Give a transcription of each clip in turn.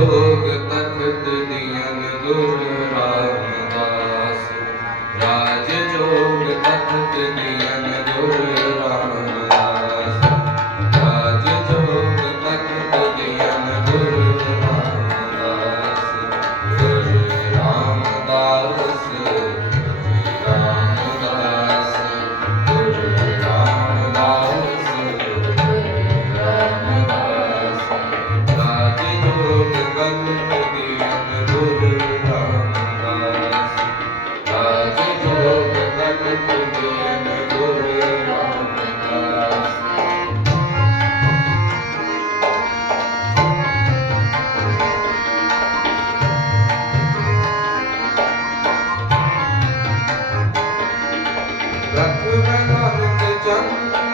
ਜੋਗ ਤਖਤ ਦੀਆਂ ਗੁਰ ਰਾਮਦਾਸ। ਰਾਜ ਜੋਗ ਤਖਤ ਦੀਆਂ ਗੁਰ canção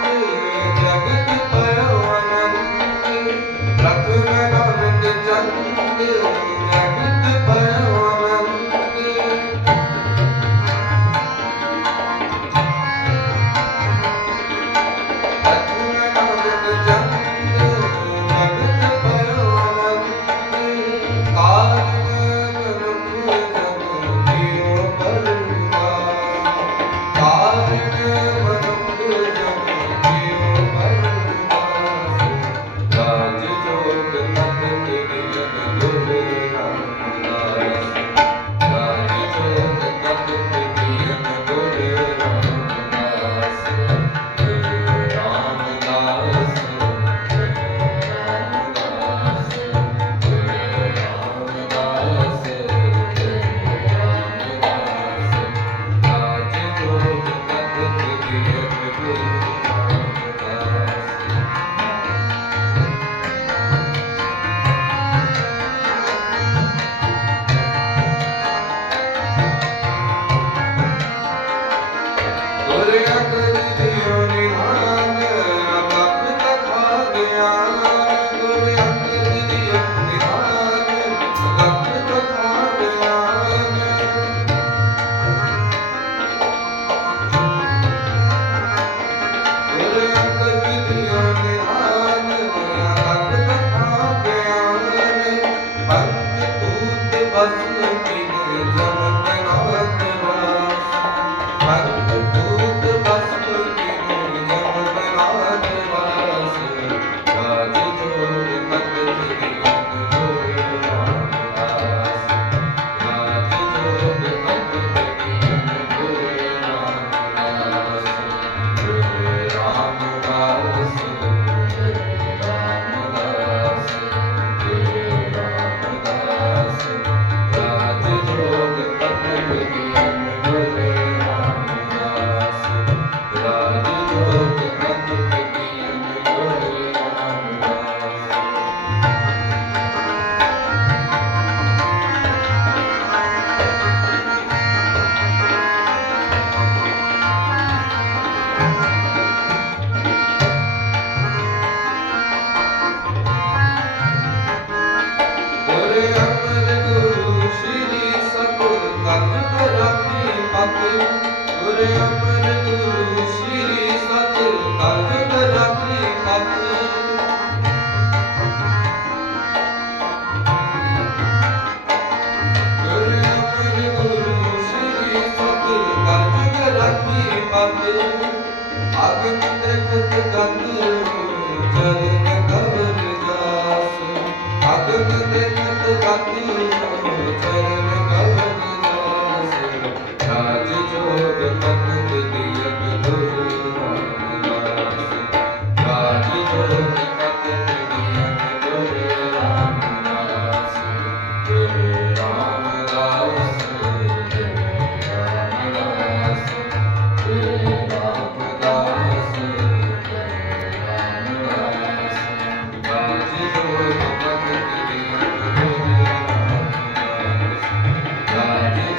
Gracias.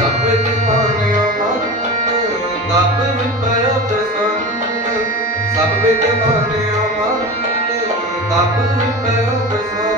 ਤਪ ਨਿਮਾਨਿਆ ਮਨ ਤਪ ਮਿਟਿਆ ਤਸੰਨ ਸਭ ਵਿੱਚ ਮਾਨਿਆ ਮਨ ਤਪ ਮਿਟਿਆ ਤਸੰਨ